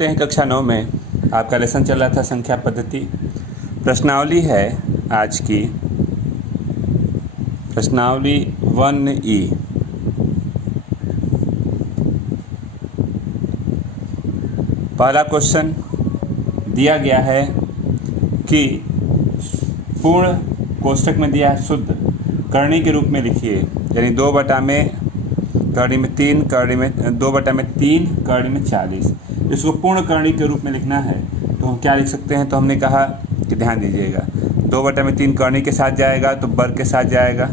देखते हैं कक्षा 9 में आपका लेसन चल रहा था संख्या पद्धति। प्रश्नावली है आज की, प्रश्नावली 1E। पहला क्वेश्चन दिया गया है कि पूर्ण कोष्टक में दिया है शुद्ध करणी के रूप में लिखिए, यानी 2/3 करणी में 2/3 करणी में 40। इसको पूर्ण करणी के रूप में लिखना है तो हम क्या लिख सकते हैं। तो हमने कहा कि ध्यान दीजिएगा 2/3 करणी के साथ जाएगा तो वर्ग के साथ जाएगा,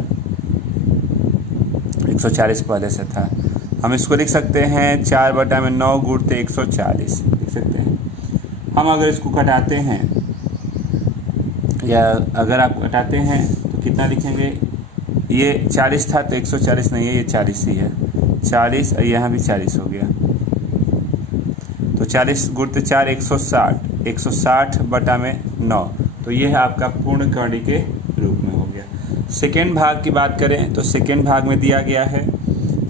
140 पहले से था। हम इसको लिख सकते हैं 4/9 गुणते 140 लिख सकते हैं। हम अगर इसको घटाते हैं या अगर आप घटाते हैं तो कितना लिखेंगे, ये 40 था तो 140 नहीं है, ये 40 ही है, 40 और यहाँ भी 40 हो गया। तो 40 गुणते 4 160, 160/9, तो ये है आपका पूर्ण करणी के रूप में हो गया। सेकेंड भाग की बात करें तो सेकेंड भाग में दिया गया है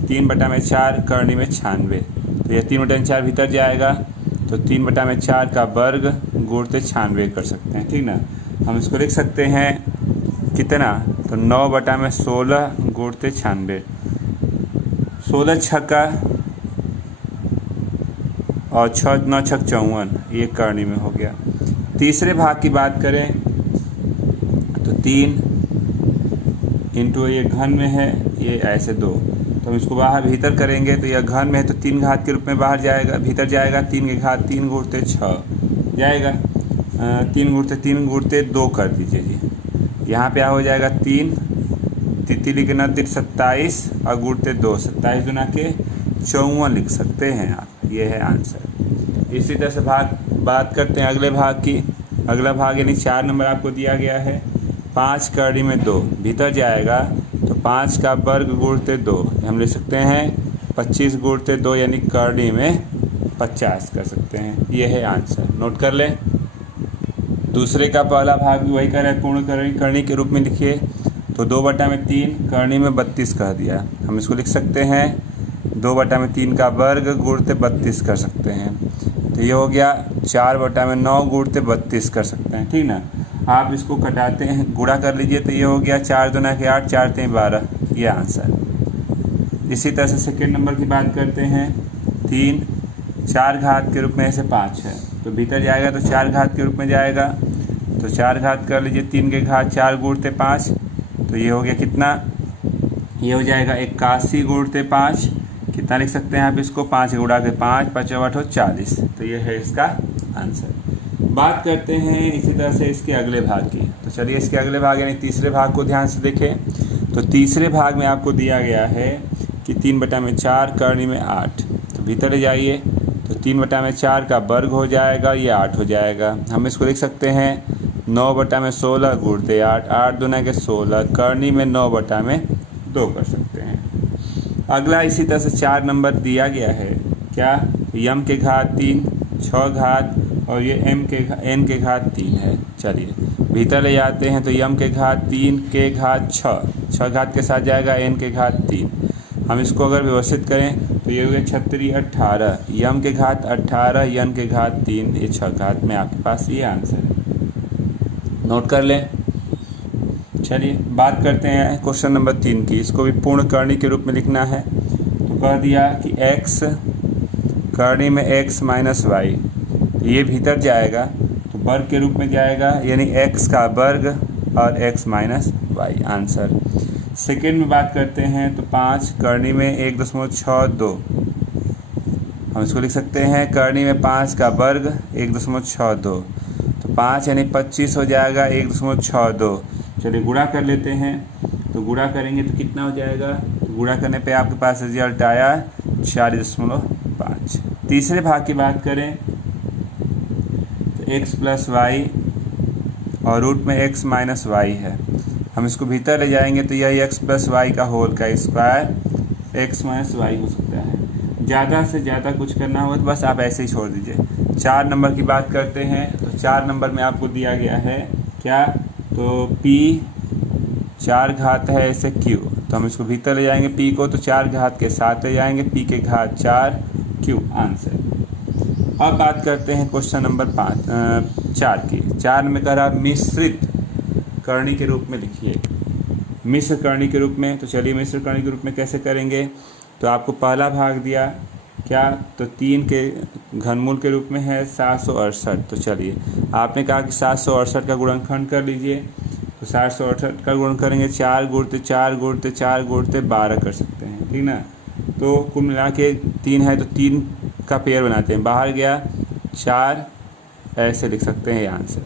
3/4 करणी में 96। तो यह 3/4 भीतर जाएगा तो 3/4 का वर्ग गुणते 96 कर सकते हैं, ठीक ना। हम इसको लिख सकते हैं कितना, तो 9/16 गुणते 96, 16 छक्का और 6 9 छक 54, ये करणी में हो गया। तीसरे भाग की बात करें तो 3 इंटू ये घन में है, ये ऐसे 2, तो हम इसको बाहर भीतर करेंगे तो यह घन में है तो 3 घात के रूप में बाहर जाएगा, भीतर जाएगा 3 के घात 3 गुणते 6 जाएगा, 3 गुणते 2 कर दीजिए जी। यहाँ पे हो जाएगा 3 तितली के 9 27 और गुणते 2, 27 गुना के 54 लिख सकते हैं आप, ये है आंसर। इसी तरह से बात करते हैं अगले भाग की। अगला भाग यानी 4 नंबर आपको दिया गया है 5 करणी में 2, भीतर जाएगा तो 5 का वर्ग गुणते 2, हम लिख सकते हैं 25 गुणते 2 यानी करणी में 50 कर सकते हैं, ये है आंसर। नोट कर लें। दूसरे का पहला भाग भी वही कर रहा है, पूर्ण करणी के रूप में लिखिए। तो 2/3 करणी में 32 कह दिया, हम इसको लिख सकते हैं 2/3 का वर्ग गुणते 32 कर सकते हैं। तो ये हो गया 4/9 गुणते 32 कर सकते हैं, ठीक ना। आप इसको कटाते हैं, गुणा कर लीजिए तो ये हो गया 4 दूना के 8, 4 3 12, ये आंसर। इसी तरह से सेकेंड नंबर की बात करते हैं। 3 4 घात के रूप में ऐसे 5 है तो भीतर जाएगा तो 4 घात के रूप में जाएगा, तो 4 घात कर लीजिए, 3 के घात 4 गुणते 5, तो ये हो गया कितना, ये हो जाएगा 81 गुणते 5। कितना लिख सकते हैं आप इसको, 5 गुणा के 5 5 8 40, तो ये है इसका आंसर। बात करते हैं इसी तरह से इसके अगले भाग की। तो चलिए इसके अगले भाग यानी तीसरे भाग को ध्यान से देखें। तो तीसरे भाग में आपको दिया गया है कि 3/4 करणी में 8, तो भीतर ले जाइए तो 3/4 का वर्ग हो जाएगा, ये 8 हो जाएगा। हम इसको लिख सकते हैं 9/16 गुणते 8, 8 दूना के 16, करणी में 9/2 कर सकते हैं। अगला इसी तरह से 4 नंबर दिया गया है, क्या, यम के घात 3, 6 घात और ये एन के घात 3 है। चलिए भीतर ले जाते हैं तो यम के घात 3 के घात 6 घात के साथ जाएगा एन के घात 3। हम इसको अगर व्यवस्थित करें तो ये हो गया 36 18, यम के घात 18 यन के घात 3, ये 6 घात में आपके पास ये आंसर है। नोट कर लें। चलिए बात करते हैं क्वेश्चन नंबर 3 की। इसको भी पूर्ण करणी के रूप में लिखना है। तो कह दिया कि x करणी में x माइनस वाई, तो ये भीतर जाएगा तो वर्ग के रूप में जाएगा, यानी x का वर्ग और x minus y, answer. Second में बात करते हैं तो 5 करणी में 1.62, हम इसको लिख सकते हैं करणी में 5 का वर्ग 1.62, तो 5 यानी 25 हो जाएगा 1.62। चलिए गुणा कर लेते हैं। तो गुणा करेंगे तो कितना हो जाएगा, तो गुणा करने पे आपके पास रिजल्ट आया 4.5। तीसरे भाग की बात करें तो x + y और रूट में x माइनस वाई है, हम इसको भीतर ले जाएंगे तो यह x + y का होल का स्क्वायर x माइनस वाई हो सकता है। ज़्यादा से ज़्यादा कुछ करना होगा तो बस आप ऐसे ही छोड़ दीजिए। 4 नंबर की बात करते हैं तो 4 नंबर में आपको दिया गया है क्या, तो p 4 घात है ऐसे q, तो हम इसको भीतर ले जाएंगे p को, तो 4 घात के साथ ले जाएंगे p के घात 4 q, आंसर। अब बात करते हैं क्वेश्चन नंबर 4 की। 4 में कह रहा मिश्रित करणी के रूप में लिखिए। मिश्र करणी के रूप में, तो चलिए मिश्र करणी के रूप में कैसे करेंगे। तो आपको पहला भाग दिया क्या, तो 3 के घनमूल के रूप में है 768। तो चलिए आपने कहा कि 768 का गुणनखंड कर लीजिए, तो 768 का गुणन करेंगे 4 गुणते 4 गुणते 4 गुणते 12 कर सकते हैं, ठीक ना। तो कुल मिला के 3 है तो 3 का पेयर बनाते हैं, बाहर गया 4, ऐसे लिख सकते हैं ये आंसर।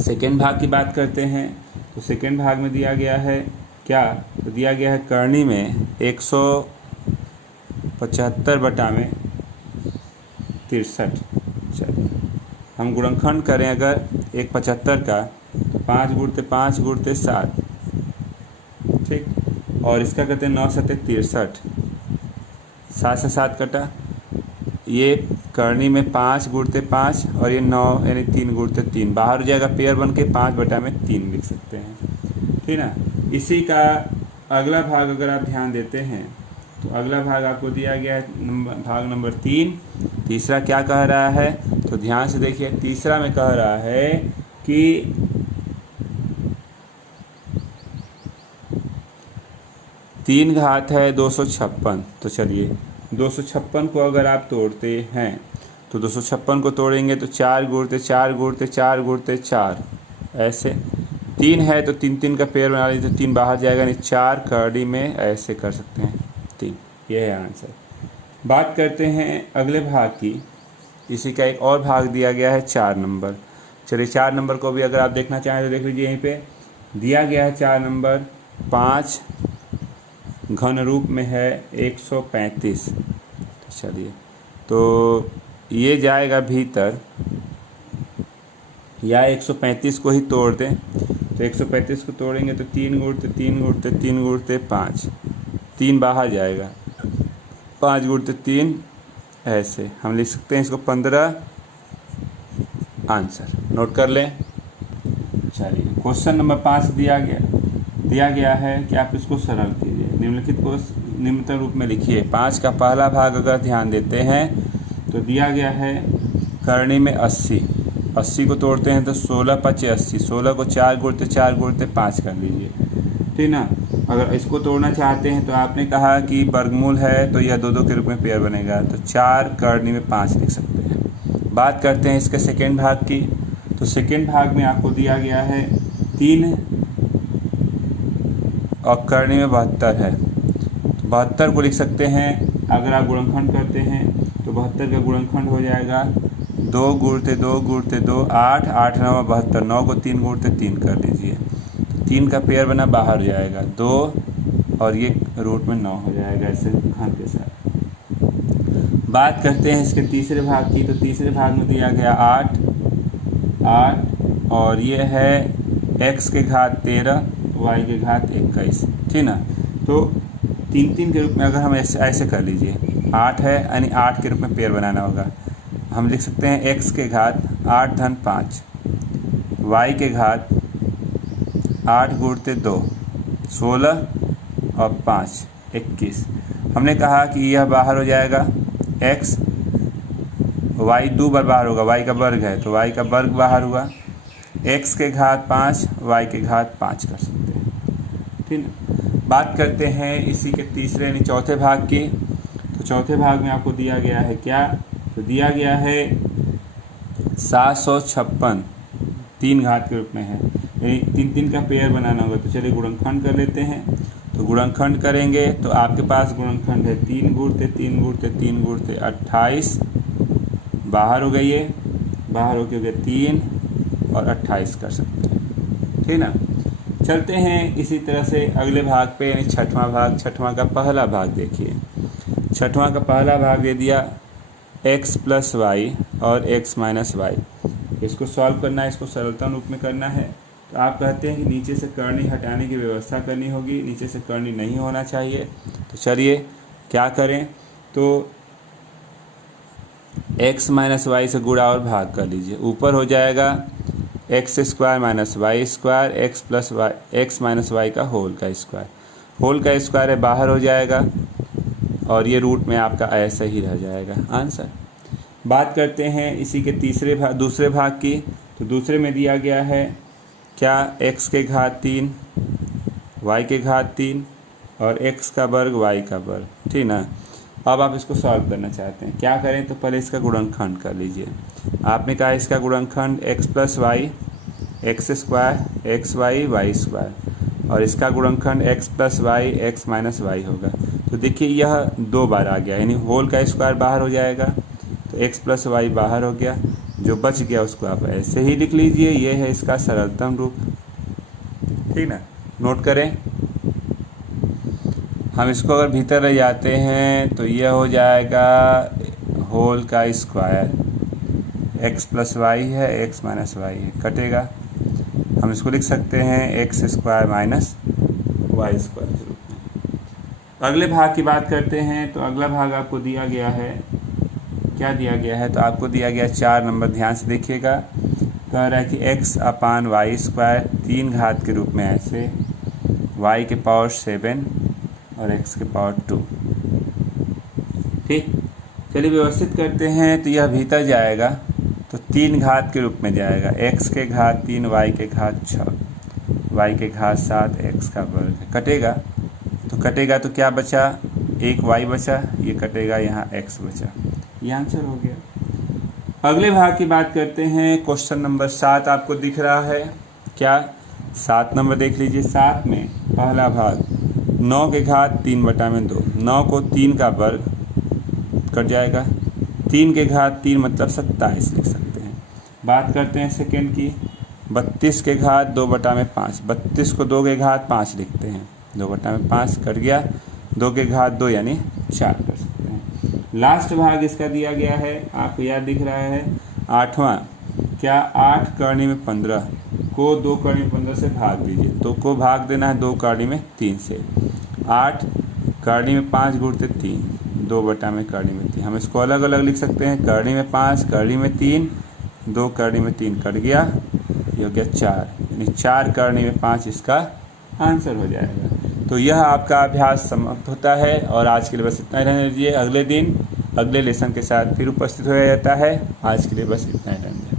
सेकेंड भाग की बात करते हैं। तो सेकेंड भाग में दिया गया है क्या, तो दिया गया है करणी में 175 बटा में 63। चलिए हम गुणनखंड करें अगर 175 का, तो 5 गुणते 5 गुणते 7, ठीक। और इसका करते हैं 9 सत्ते 63, 7 से 7 कटा, ये करणी में 5 गुणते 5 और ये 9 यानी 3 गुणते 3, बाहर हो जाएगा पेयर बन के 5 बटा में 3 लिख सकते हैं, ठीक ना। इसी का अगला भाग अगर आप ध्यान देते हैं तो अगला भाग आपको दिया गया है भाग नंबर 3। तीसरा क्या कह रहा है, तो ध्यान से देखिए। तीसरा में कह रहा है कि 3 घात है 256। तो चलिए 256 को अगर आप तोड़ते हैं तो 256 को तोड़ेंगे तो 4 गुणते 4 गुणते 4 गुणते 4, ऐसे 3 है तो 3 3 का पेयर बना लीजिए, तो 3 बाहर जाएगा, यानी 4 करणी में ऐसे कर सकते हैं 3। ये है आंसर। बात करते हैं अगले भाग की। इसी का एक और भाग दिया गया है 4 नंबर। चलिए 4 नंबर को भी अगर आप देखना चाहें तो देख लीजिए, यहीं पे दिया गया है 4 नंबर 5 घन रूप में है 135। चलिए तो ये जाएगा भीतर, या 135 को ही तोड़ दें, तो 135 को तोड़ेंगे तो 3 गुणते 3 गुणते 3 गुणते 5, 3 बाहर जाएगा, 5 गुणते 3, ऐसे हम लिख सकते हैं इसको 15 आंसर। नोट कर लें। चलिए क्वेश्चन नंबर 5 दिया गया है कि आप इसको सरल कीजिए। निम्नलिखित को निम्नतम रूप में लिखिए। 5 का पहला भाग अगर ध्यान देते हैं तो दिया गया है करणी में 80 को तोड़ते हैं तो 16 5 80, 16 को 4 गुणते 4 गुणते 5 कर लीजिए, ठीक ना। अगर इसको तोड़ना चाहते हैं तो आपने कहा कि वर्गमूल है तो यह 2 के रूप में पेयर बनेगा, तो 4 करणी में 5 लिख सकते हैं। बात करते हैं इसके सेकेंड भाग की। तो सेकेंड भाग में आपको दिया गया है 3 और करणी में 72 है, तो 72 को लिख सकते हैं। अगर आप गुणनखंड करते हैं तो 72 का गुणनखंड हो जाएगा 2 गुणते 2 गुणते 2, 8 8 9 72, 9 को 3 गुणते 3 कर दीजिए, 3 का पेयर बना, बाहर हो जाएगा 2 और ये रूट में 9 हो जाएगा, ऐसे घन के साथ। बात करते हैं इसके तीसरे भाग की। तो तीसरे भाग में दिया गया 8 और ये है x के घात 13 y के घात 21, ठीक ना। तो 3 3 के रूप में अगर हम ऐसे कर लीजिए, 8 है यानी 8 के रूप में पेयर बनाना होगा। हम लिख सकते हैं x के घात 8 धन 5, y के घात 8 गुणते 2 16 और 5 21। हमने कहा कि यह बाहर हो जाएगा x, y 2 बार बाहर होगा, y का वर्ग है तो y का वर्ग बाहर हुआ, x के घात 5 y के घात 5 कर सकते हैं, ठीक है। बात करते हैं इसी के तीसरे यानी चौथे भाग की। तो चौथे भाग में आपको दिया गया है क्या, तो दिया गया है 756 3 घात के रूप में है, यानी 3 3 का पेयर बनाना होगा। तो चलिए गुणनखंड कर लेते हैं। तो गुणनखंड करेंगे तो आपके पास गुणनखंड है 3 गुणते 3 गुणते 3 गुणते 28, बाहर हो गई है, बाहर हो गया 3 और 28 कर सकते हैं, ठीक ना। चलते हैं इसी तरह से अगले भाग पे, यानी छठवां भाग। छठवां का पहला भाग देखिए। छठवां का पहला भाग दे दिया x प्लस वाई और x माइनस वाई। इसको सॉल्व करना है, इसको सरलतम रूप में करना है। तो आप कहते हैं कि नीचे से करनी हटाने की व्यवस्था करनी होगी, नीचे से करनी नहीं होना चाहिए। तो चलिए क्या करें, तो x माइनस वाई से गुणा और भाग कर लीजिए। ऊपर हो जाएगा x square minus y square, x plus y x minus y का होल का स्क्वायर है, बाहर हो जाएगा और ये रूट में आपका ऐसे ही रह जाएगा आंसर। बात करते हैं इसी के दूसरे भाग की। तो दूसरे में दिया गया है क्या, x के घात 3 y के घात 3 और x का वर्ग y का वर्ग, ठीक ना। अब आप इसको सॉल्व करना चाहते हैं, क्या करें, तो पहले इसका गुणनखंड कर लीजिए। आपने कहा इसका गुणनखंड x plus y x square x y y square, और इसका गुणनखंड x plus y x minus y होगा। तो देखिए यह 2 बार आ गया, यानी होल का स्क्वायर बाहर हो जाएगा, तो x प्लस वाई बाहर हो गया, जो बच गया उसको आप ऐसे ही लिख लीजिए। ये है इसका सरलतम रूप, ठीक ना। नोट करें, हम इसको अगर भीतर ले जाते हैं तो यह हो जाएगा होल का स्क्वायर, x प्लस वाई है x माइनस वाई है, कटेगा। हम इसको लिख सकते हैं x square minus y square के रूप में। अगले भाग की बात करते हैं। तो अगला भाग आपको दिया गया है, क्या दिया गया है, तो आपको दिया गया 4 नंबर, ध्यान से देखिएगा। कह रहा है कि x अपान वाई स्क्वायर 3 घात के रूप में ऐसे, y के पावर 7 और x के पावर 2, ठीक। चलिए व्यवस्थित करते हैं। तो यह भीतर जाएगा तो 3 घात के रूप में जाएगा, x के घात 3 y के घात 6 y के घात 7 x का वर्ग है, कटेगा तो क्या बचा, एक y बचा, ये कटेगा, यहाँ x बचा, ये आंसर हो गया। अगले भाग की बात करते हैं। क्वेश्चन नंबर 7 आपको दिख रहा है, क्या 7 नंबर देख लीजिए। 7 में पहला भाग 9 के घात 3/2, 9 को 3 का वर्ग कट जाएगा, 3 के घात 3 मतलब 27 लिख सकते हैं। बात करते हैं सेकेंड की, 32 के घात 2/5, 32 को 2 के घात 5 लिखते हैं, 2/5 कट गया, 2 के घात 2 यानी 4 कर सकते हैं। लास्ट भाग इसका दिया गया है, आपको याद दिख रहा है 8वां, क्या 8 करनी में 15 को 2 करनी में 15 से भाग दीजिए। तो को भाग देना है 2 करनी में 3 से, 8 करनी में 5 गुणते 3, 2 में करनी में 3। हम इसको अलग अलग लिख सकते हैं, करनी में 5 करनी में 3, 2 करनी में 3 कट गया, ये हो गया 4, यानी 4 करनी में 5 इसका आंसर हो जाएगा। तो यह आपका अभ्यास समाप्त होता है, और आज के लिए बस इतना ही रहने दीजिए। अगले दिन अगले लेसन के साथ फिर उपस्थित हो जाता है। आज के लिए बस इतना ही रहने दीजिए।